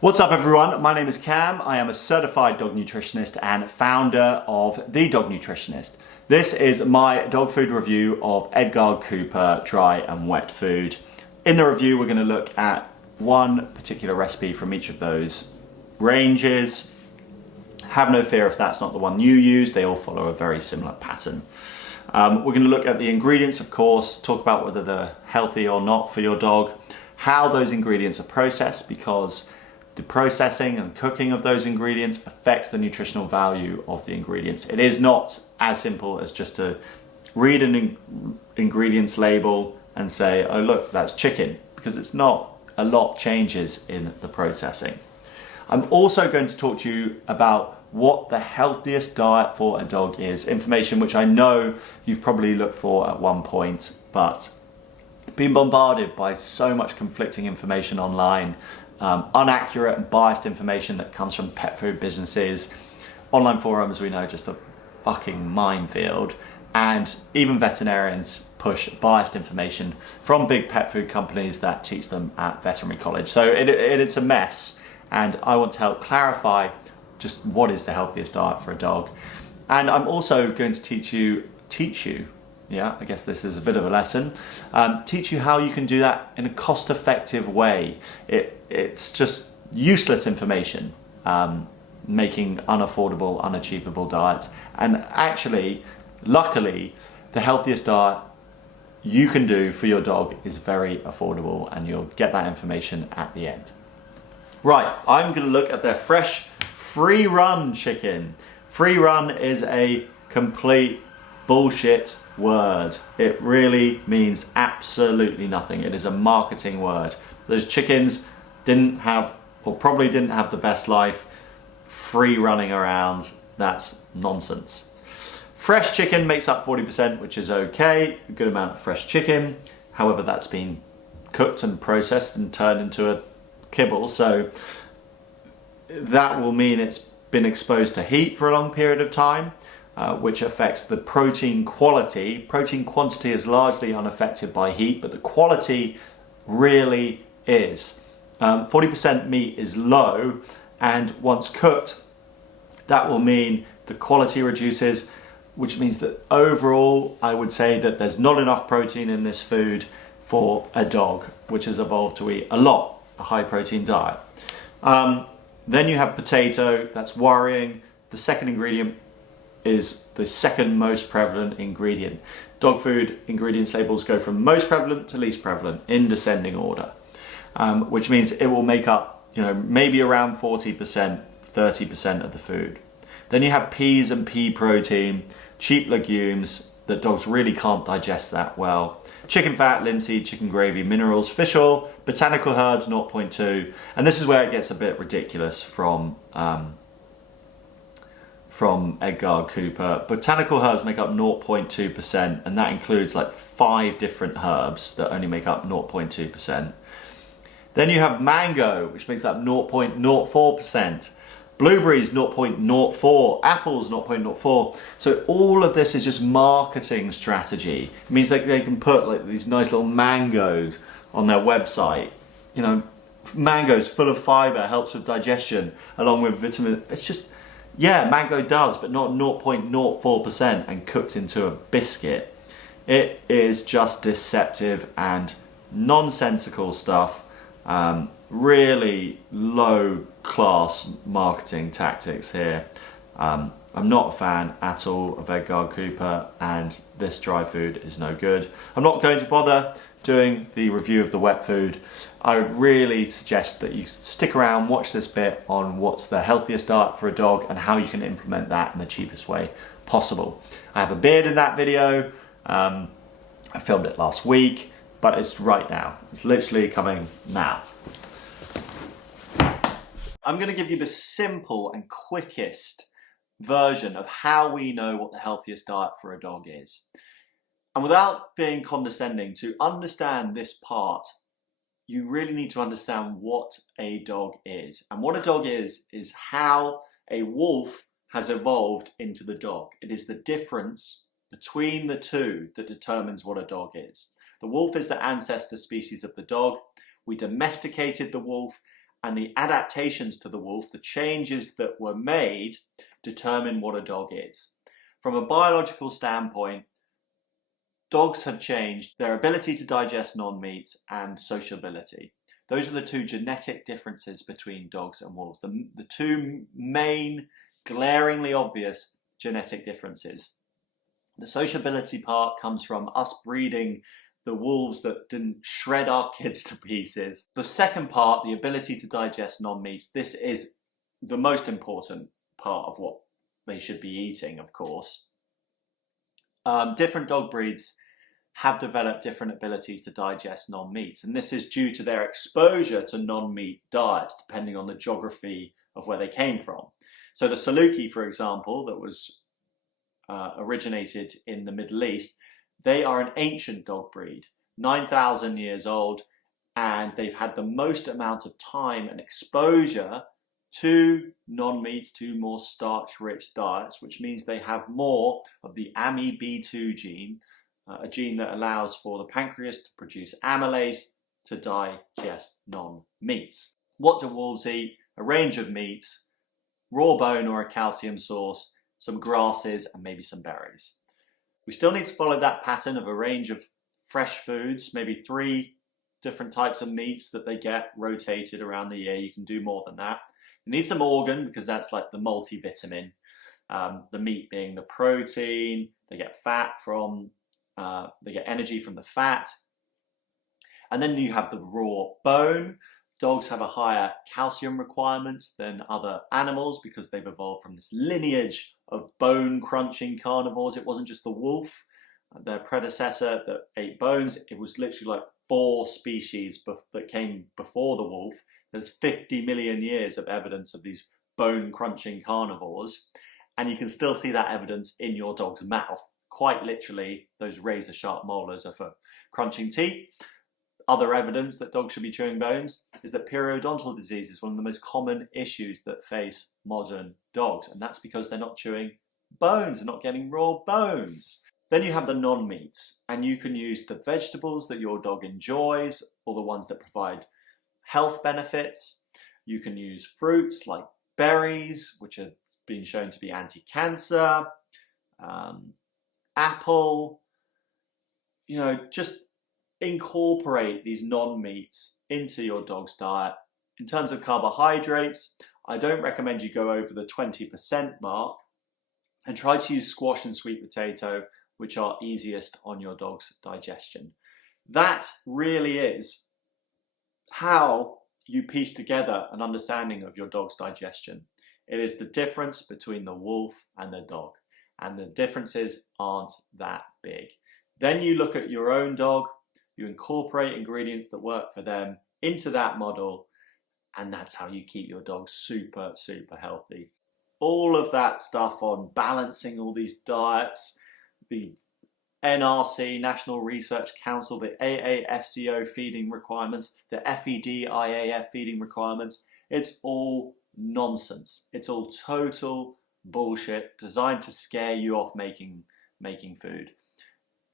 What's up everyone, my name is Cam. I am a certified dog nutritionist and founder of The Dog Nutritionist. This is my dog food review of Edgard Cooper dry and wet food. In the review we're going to look at one particular recipe from each of those ranges. Have no fear if that's not the one you use, they all follow a very similar pattern. We're going to look at the ingredients, of course, talk about whether they're healthy or not for your dog, how those ingredients are processed, because the processing and cooking of those ingredients affects the nutritional value of the ingredients. It is not as simple as just to read an ingredients label and say, oh look, that's chicken, because it's not. A lot changes in the processing. I'm also going to talk to you about what the healthiest diet for a dog is, information which I know you've probably looked for at one point, but being bombarded by so much conflicting information online, inaccurate and biased information that comes from pet food businesses, online forums, we know, just a fucking minefield, and even veterinarians push biased information from big pet food companies that teach them at veterinary college. So it's a mess, and I want to help clarify just what is the healthiest diet for a dog. And I'm also going to teach you, yeah, I guess this is a bit of a lesson, teach you how you can do that in a cost-effective way. It's just useless information, making unaffordable, unachievable diets. And actually, luckily, the healthiest diet you can do for your dog is very affordable, and you'll get that information at the end. Right, I'm going to look at their fresh, free-run chicken. Free-run is a complete bullshit word. It really means absolutely nothing. It is a marketing word. Those chickens didn't have, or probably didn't have, the best life free running around. That's nonsense. Fresh chicken makes up 40%, which is okay, a good amount of fresh chicken. However, that's been cooked and processed and turned into a kibble, so that will mean it's been exposed to heat for a long period of time, which affects the protein quality. Protein quantity is largely unaffected by heat, but the quality really is. 40% meat is low, and once cooked, that will mean the quality reduces, which means that overall, I would say that there's not enough protein in this food for a dog, which has evolved to eat a lot, a high protein diet. Then you have potato. That's worrying. The second ingredient is the second most prevalent ingredient. Dog food ingredients labels go from most prevalent to least prevalent in descending order, which means it will make up, maybe around 40%, 30% of the food. Then you have peas and pea protein, cheap legumes that dogs really can't digest that well. Chicken fat, linseed, chicken gravy, minerals, fish oil, botanical herbs 0.2, and this is where it gets a bit ridiculous from Edgard Cooper. Botanical herbs make up 0.2%, and that includes like 5 different herbs that only make up 0.2%. Then you have mango, which makes up 0.04%. Blueberries 0.04, apples 0.04. So all of this is just marketing strategy. It means that they can put like these nice little mangoes on their website. Mangoes full of fiber, helps with digestion, along with vitamin. It's just, yeah, mango does, but not 0.04% and cooked into a biscuit. It is just deceptive and nonsensical stuff. Really low class marketing tactics here. I'm not a fan at all of Edgard Cooper, and this dry food is no good. I'm not going to bother doing the review of the wet food. I would really suggest that you stick around, watch this bit on what's the healthiest diet for a dog and how you can implement that in the cheapest way possible. I have a beard in that video. I filmed it last week, but it's right now. It's literally coming now. I'm going to give you the simple and quickest version of how we know what the healthiest diet for a dog is. And without being condescending, to understand this part, you really need to understand what a dog is. And what a dog is how a wolf has evolved into the dog. It is the difference between the two that determines what a dog is. The wolf is the ancestor species of the dog. We domesticated the wolf, and the adaptations to the wolf, the changes that were made, determine what a dog is. From a biological standpoint, dogs have changed their ability to digest non-meats and sociability. Those are the two genetic differences between dogs and wolves, the two main, glaringly obvious genetic differences. The sociability part comes from us breeding the wolves that didn't shred our kids to pieces. The second part, the ability to digest non-meats, this is the most important part of what they should be eating, of course. Different dog breeds have developed different abilities to digest non-meats, and this is due to their exposure to non-meat diets, depending on the geography of where they came from. So the Saluki, for example, that was originated in the Middle East, they are an ancient dog breed, 9,000 years old, and they've had the most amount of time and exposure to non-meats, to more starch-rich diets, which means they have more of the AMY-B2 gene, a gene that allows for the pancreas to produce amylase to digest non-meats. What do wolves eat? A range of meats, raw bone or a calcium source, some grasses, and maybe some berries. We still need to follow that pattern of a range of fresh foods, maybe 3 different types of meats that they get rotated around the year. You can do more than that. You need some organ, because that's like the multivitamin. The meat being the protein, they get fat from, they get energy from the fat. And then you have the raw bone. Dogs have a higher calcium requirement than other animals because they've evolved from this lineage of bone crunching carnivores. It wasn't just the wolf, their predecessor, that ate bones. It was literally like 4 species that came before the wolf. There's 50 million years of evidence of these bone crunching carnivores, and you can still see that evidence in your dog's mouth. Quite literally, those razor sharp molars are for crunching teeth. Other evidence that dogs should be chewing bones is that periodontal disease is one of the most common issues that face modern dogs, and that's because they're not chewing bones, they're not getting raw bones. Then you have the non-meats, and you can use the vegetables that your dog enjoys, or the ones that provide health benefits. You can use fruits like berries, which have been shown to be anti-cancer, apple, just incorporate these non-meats into your dog's diet. In terms of carbohydrates, I don't recommend you go over the 20% mark, and try to use squash and sweet potato, which are easiest on your dog's digestion. That really is how you piece together an understanding of your dog's digestion. It is the difference between the wolf and the dog, and the differences aren't that big. Then you look at your own dog, you incorporate ingredients that work for them into that model, and that's how you keep your dog super, super healthy. All of that stuff on balancing all these diets, the NRC, National Research Council, the AAFCO feeding requirements, the FED-IAF feeding requirements, it's all nonsense. It's all total bullshit designed to scare you off making food.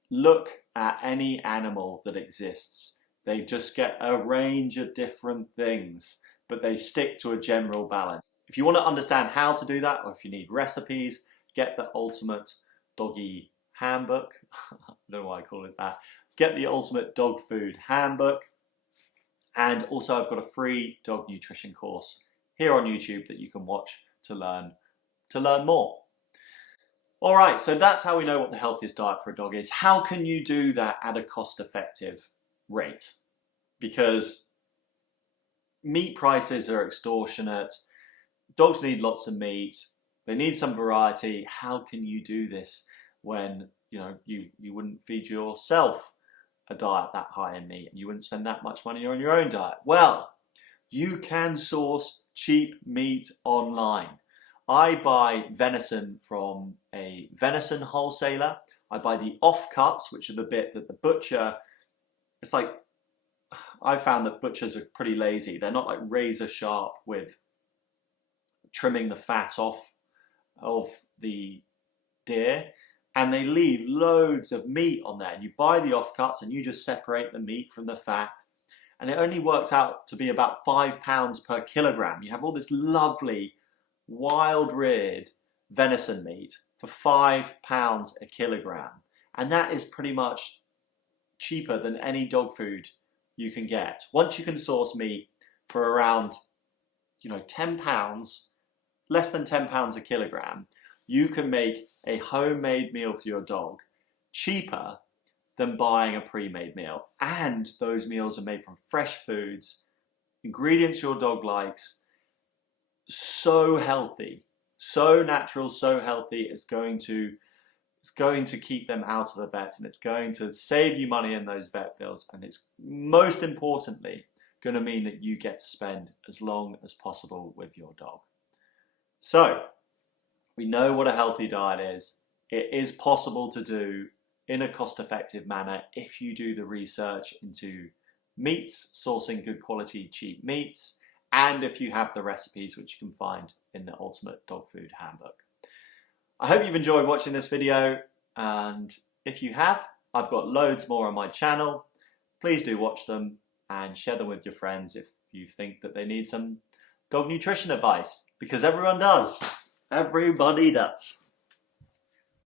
Look at any animal that exists. They just get a range of different things, but they stick to a general balance. If you want to understand how to do that, or if you need recipes, get the Ultimate Doggy Handbook. I don't know why I call it that. Get the Ultimate Dog Food Handbook. And also I've got a free dog nutrition course here on YouTube that you can watch to learn more. All right, so that's how we know what the healthiest diet for a dog is. How can you do that at a cost-effective rate? Because meat prices are extortionate. Dogs need lots of meat. They need some variety. How can you do this when you wouldn't feed yourself a diet that high in meat, and you wouldn't spend that much money on your own diet? Well, you can source cheap meat online. I buy venison from a venison wholesaler. I buy the offcuts, which are the bit that the butcher, it's like, I found that butchers are pretty lazy. They're not like razor sharp with trimming the fat off of the deer, and they leave loads of meat on there. And you buy the offcuts and you just separate the meat from the fat, and it only works out to be about £5 per kilogram. You have all this lovely wild reared venison meat for £5 a kilogram, and that is pretty much cheaper than any dog food you can get. Once you can source meat for around £10, less than £10 a kilogram, you can make a homemade meal for your dog cheaper than buying a pre-made meal. And those meals are made from fresh foods, ingredients your dog likes, so healthy, so natural, so healthy. It's going to keep them out of the vet, and it's going to save you money in those vet bills, and it's most importantly going to mean that you get to spend as long as possible with your dog. So we know what a healthy diet is. It is possible to do in a cost-effective manner if you do the research into meats, sourcing good quality cheap meats, and if you have the recipes which you can find in the Ultimate Dog Food Handbook. I hope you've enjoyed watching this video, and if you have, I've got loads more on my channel. Please do watch them and share them with your friends if you think that they need some dog nutrition advice, because everyone does. Everybody does.